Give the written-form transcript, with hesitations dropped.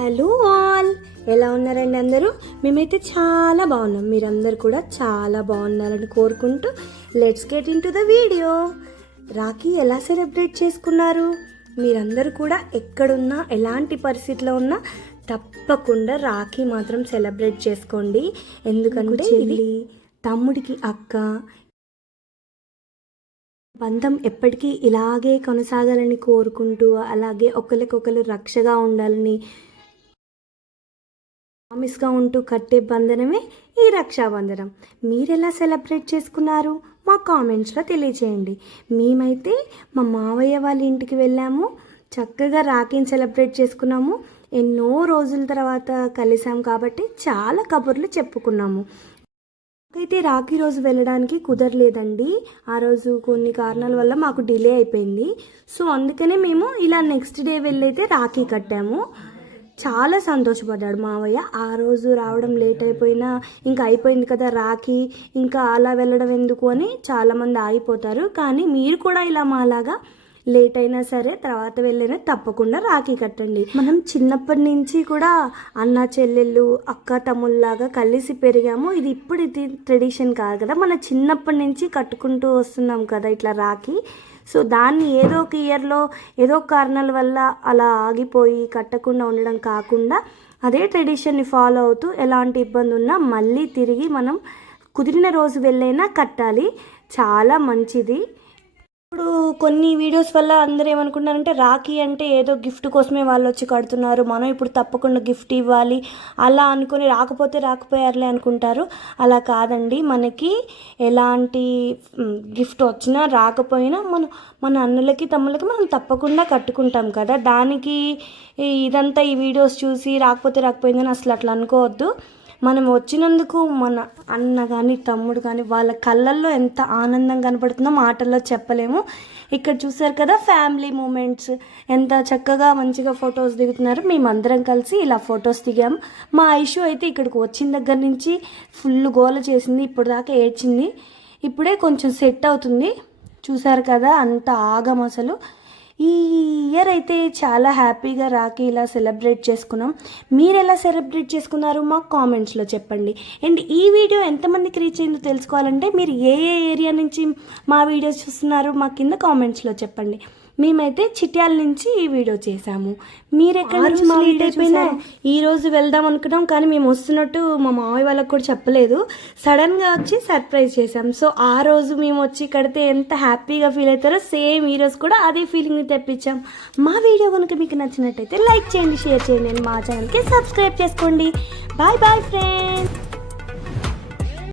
Hello all, ఎలా ఉన్నారండి అందరూ? మేమైతే చాలా బాగున్నాం. మీరందరూ కూడా చాలా బాగున్నారని కోరుకుంటూ let's get in to the video. Rakhi ఎలా సెలబ్రేట్ చేసుకున్నారు? మీరందరూ కూడా ఎక్కడున్నా ఎలాంటి పరిస్థితిలో ఉన్నా తప్పకుండా రాఖీ మాత్రం సెలబ్రేట్ చేసుకోండి. ఎందుకంటే ఇది తమ్ముడికి అక్క బంధం ఎప్పటికీ ఇలాగే కొనసాగాలని కోరుకుంటూ, అలాగే ఒకరికొకరు రక్షగా ఉండాలని ప్రామిస్గా ఉంటూ కట్టే బంధనమే ఈ రక్షాబంధనం. మీరెలా సెలబ్రేట్ చేసుకున్నారు మా కామెంట్స్లో తెలియచేయండి. మేమైతే మా మావయ్య వాళ్ళ ఇంటికి వెళ్ళాము, చక్కగా రాఖీని సెలబ్రేట్ చేసుకున్నాము. ఎన్నో రోజుల తర్వాత కలిసాం కాబట్టి చాలా కబుర్లు చెప్పుకున్నాము. అయితే రాఖీ రోజు వెళ్ళడానికి కుదరలేదండి. ఆ రోజు కొన్ని కారణాల వల్ల మాకు డిలే అయిపోయింది. సో అందుకనే మేము ఇలా నెక్స్ట్ డే వెళ్ళైతే రాఖీ కట్టాము. చాలా సంతోషపడ్డాడు మావయ్య. ఆ రోజు రావడం లేట్ అయిపోయినా ఇంకా అయిపోయింది కదా రాఖీ, ఇంకా అలా వెళ్ళడం ఎందుకు అని చాలామంది ఆగిపోతారు. కానీ మీరు కూడా ఇలా మాలాగా లేట్ అయినా సరే తర్వాత వెళ్ళినా తప్పకుండా రాఖీ కట్టండి. మనం చిన్నప్పటి నుంచి కూడా అన్న చెల్లెళ్ళు అక్క తమ్ముళ్ళలాగా కలిసి పెరిగాము. ఇది ట్రెడిషన్ కాదు కదా, మన చిన్నప్పటి నుంచి కట్టుకుంటూ వస్తున్నాం కదా ఇట్లా రాఖీ. సో దాన్ని ఏదో ఒక ఇయర్లో ఏదో కారణాల వల్ల అలా ఆగిపోయి కట్టకుండా ఉండడం కాకుండా అదే ట్రెడిషన్ని ఫాలో అవుతూ ఎలాంటి ఇబ్బంది ఉన్నా మళ్ళీ తిరిగి మనం కుదిరిన రోజు వెళ్ళైనా కట్టాలి. చాలా మంచిది. ఇప్పుడు కొన్ని వీడియోస్ వల్ల అందరూ ఏమనుకుంటారంటే రాఖీ అంటే ఏదో గిఫ్ట్ కోసమే వాళ్ళు వచ్చి కడుతున్నారు, మనం ఇప్పుడు తప్పకుండా గిఫ్ట్ ఇవ్వాలి అలా అనుకుని రాకపోయారులే అనుకుంటారు. అలా కాదండి, మనకి ఎలాంటి గిఫ్ట్ వచ్చినా రాకపోయినా మన అన్నలకి తమ్ముళ్ళకి మనం తప్పకుండా కట్టుకుంటాం కదా. దానికి ఇదంతా ఈ వీడియోస్ చూసి రాకపోయిందని అసలు అట్లా అనుకోవద్దు. మనం వచ్చినందుకు మన అన్న కానీ తమ్ముడు కానీ వాళ్ళ కళ్ళల్లో ఎంత ఆనందం కనపడుతుందో మాటల్లో చెప్పలేము. ఇక్కడ చూసారు కదా ఫ్యామిలీ మూమెంట్స్ ఎంత చక్కగా మంచిగా ఫొటోస్ దిగుతున్నారు. మేమందరం కలిసి ఇలా ఫొటోస్ దిగాము. మా ఐషు అయితే ఇక్కడికి వచ్చిన దగ్గర నుంచి ఫుల్ గోల చేసింది, ఇప్పుడు దాకా ఏడ్చింది. ఇప్పుడే కొంచెం సెట్ అవుతుంది. చూసారు కదా అంత ఆగం అసలు. ఈ ఇయర్ అయితే చాలా హ్యాపీగా రాఖీ ఇలా సెలబ్రేట్ చేసుకున్నాం. మీరు ఎలా సెలబ్రేట్ చేసుకున్నారు మా కామెంట్స్లో చెప్పండి. అండ్ ఈ వీడియో ఎంతమందికి రీచ్ అయిందో తెలుసుకోవాలంటే మీరు ఏ ఏరియా నుంచి మా వీడియోస్ చూస్తున్నారు మా కింద కామెంట్స్లో చెప్పండి. మేమైతే చిట్యాల నుంచి ఈ వీడియో చేసాము. మీరు ఎక్కడి నుంచి మా వీడియో అయిపోయినా ఈరోజు వెళ్దాం అనుకున్నాం, కానీ మేము వస్తున్నట్టు మా మామయ్య వాళ్ళకి కూడా చెప్పలేదు, సడన్గా వచ్చి సర్ప్రైజ్ చేసాం. సో ఆ రోజు మేము వచ్చి కడితే ఎంత హ్యాపీగా ఫీల్ అవుతారో సేమ్ ఈరోజు కూడా అదే ఫీలింగ్ని తెప్పించాం. మా వీడియో కనుక మీకు నచ్చినట్టయితే లైక్ చేయండి, షేర్ చేయండి, మా ఛానల్కి సబ్స్క్రైబ్ చేసుకోండి. Bye bye friends.